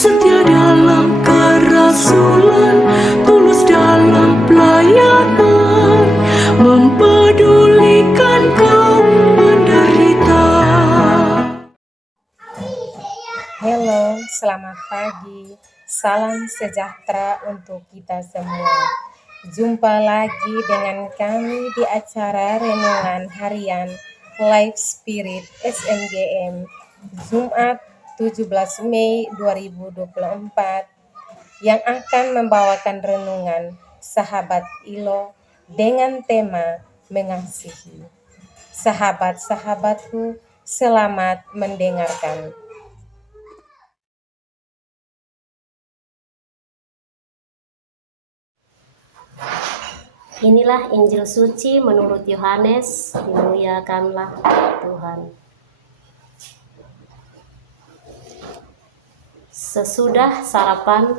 setia dalam kerasulan, tulus dalam pelayanan, mempedulikan kaum menderita. Halo, selamat pagi. Salam sejahtera untuk kita semua. Jumpa lagi dengan kami di acara renungan harian Life Spirit SMGM Jumat 17 Mei 2024 yang akan membawakan renungan Sahabat Ilo dengan tema mengasihi. Sahabat-sahabatku, selamat mendengarkan. Inilah Injil suci menurut Yohanes, dimuliakanlah Tuhan. Sesudah sarapan,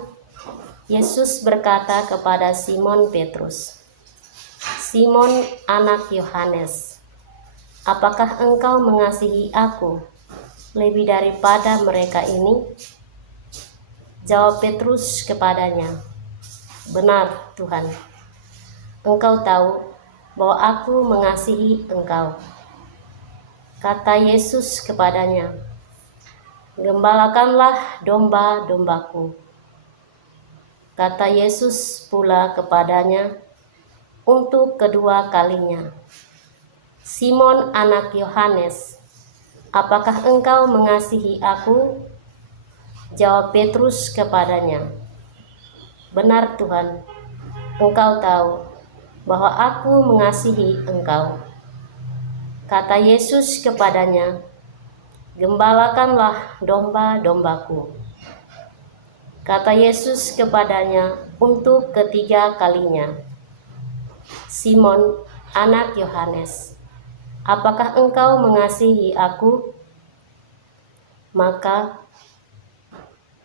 Yesus berkata kepada Simon Petrus, "Simon anak Yohanes, apakah engkau mengasihi aku lebih daripada mereka ini?" Jawab Petrus kepadanya, "Benar, Tuhan. Engkau tahu bahwa aku mengasihi engkau." Kata Yesus kepadanya, "Gembalakanlah domba-dombaku." Kata Yesus pula kepadanya untuk kedua kalinya, "Simon anak Yohanes, apakah engkau mengasihi aku?" Jawab Petrus kepadanya, "Benar, Tuhan. Engkau tahu bahwa aku mengasihi engkau." Kata Yesus kepadanya, "Gembalakanlah domba-dombaku." Kata Yesus kepadanya untuk ketiga kalinya, "Simon, anak Yohanes, apakah engkau mengasihi aku?" Maka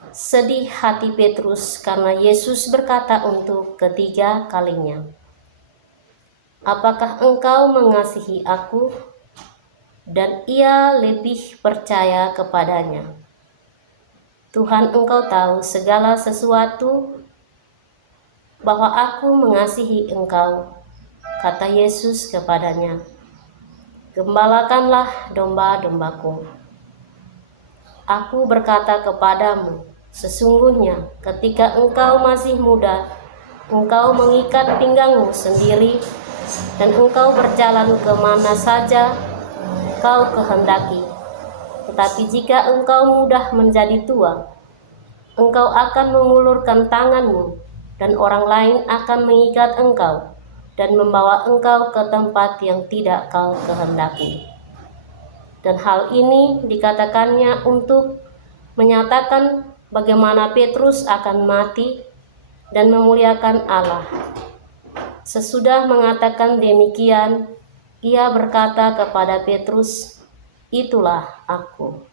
sedih hati Petrus karena Yesus berkata untuk ketiga kalinya, "Apakah engkau mengasihi aku?" Dan ia lebih percaya kepadanya. "Tuhan, engkau tahu segala sesuatu, bahwa aku mengasihi engkau." Kata Yesus kepadanya, "Gembalakanlah domba-dombaku. Aku berkata kepadamu, sesungguhnya ketika engkau masih muda, engkau mengikat pinggangmu sendiri, dan engkau berjalan kemana saja kau kehendaki. Tetapi jika engkau mudah menjadi tua, engkau akan mengulurkan tanganmu, dan orang lain akan mengikat engkau dan membawa engkau ke tempat yang tidak kau kehendaki." Dan hal ini dikatakannya untuk menyatakan bagaimana Petrus akan mati dan memuliakan Allah. Sesudah mengatakan demikian, ia berkata kepada Petrus, "Itulah aku."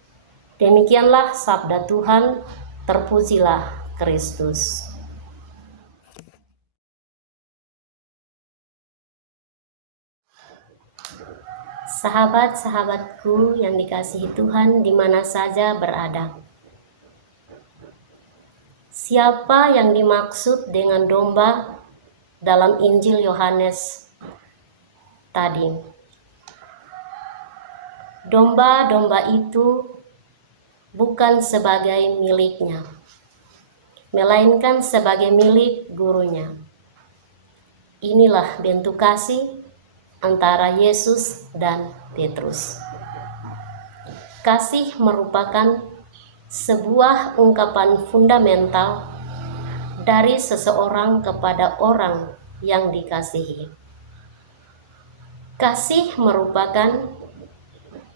Demikianlah sabda Tuhan, terpujilah Kristus. Sahabat-sahabatku yang dikasihi Tuhan di mana saja berada. Siapa yang dimaksud dengan domba dalam Injil Yohanes tadi? Domba-domba itu bukan sebagai miliknya, melainkan sebagai milik gurunya. Inilah bentuk kasih antara Yesus dan Petrus. Kasih merupakan sebuah ungkapan fundamental dari seseorang kepada orang yang dikasihi. Kasih merupakan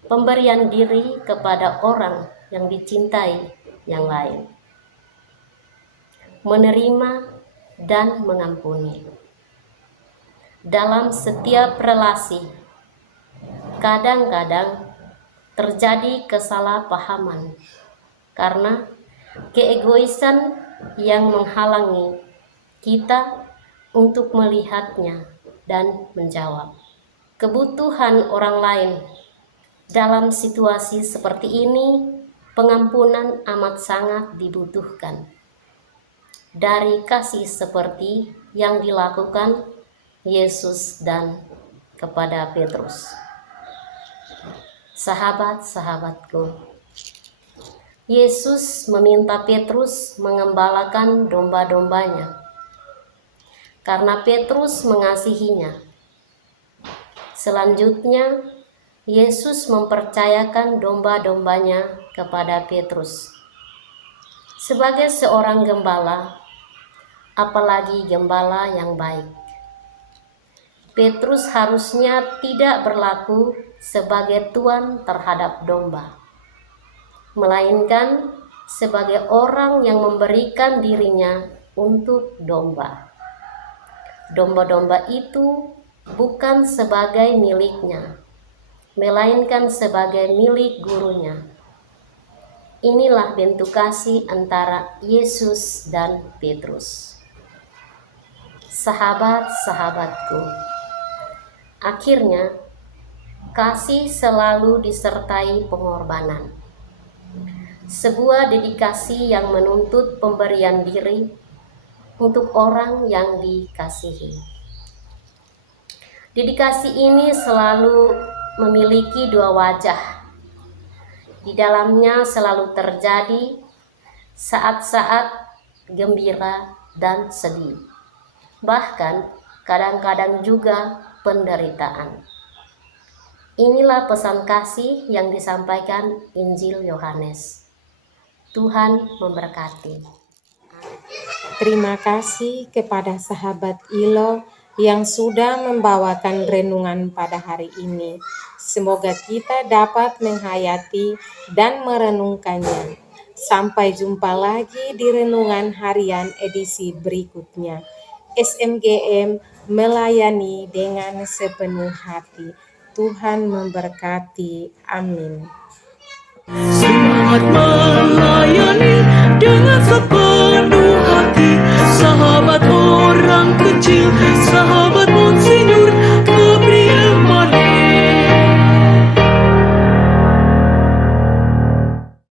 pemberian diri kepada orang yang dicintai yang lain, menerima dan mengampuni. Dalam setiap relasi, kadang-kadang terjadi kesalahpahaman karena keegoisan yang menghalangi kita untuk melihatnya dan menjawab kebutuhan orang lain. Dalam situasi seperti ini, pengampunan amat sangat dibutuhkan dari kasih seperti yang dilakukan Yesus dan kepada Petrus. Sahabat-sahabatku, Yesus meminta Petrus mengembalakan domba-dombanya karena Petrus mengasihinya. Selanjutnya, Yesus mempercayakan domba-dombanya kepada Petrus. Sebagai seorang gembala, apalagi gembala yang baik, Petrus harusnya tidak berlaku sebagai tuan terhadap domba, melainkan sebagai orang yang memberikan dirinya untuk domba. Domba-domba itu bukan sebagai miliknya, melainkan sebagai milik gurunya. Inilah bentuk kasih antara Yesus dan Petrus. Sahabat-sahabatku, akhirnya kasih selalu disertai pengorbanan. Sebuah dedikasi yang menuntut pemberian diri untuk orang yang dikasihi. Dedikasi ini selalu memiliki dua wajah. Di dalamnya selalu terjadi saat-saat gembira dan sedih. Bahkan kadang-kadang juga penderitaan. Inilah pesan kasih yang disampaikan Injil Yohanes. Tuhan memberkati. Terima kasih kepada sahabat Ilo yang sudah membawakan renungan pada hari ini. Semoga kita dapat menghayati dan merenungkannya. Sampai jumpa lagi di renungan harian edisi berikutnya. SMGM melayani dengan sepenuh hati. Tuhan memberkati. Amin. Selamat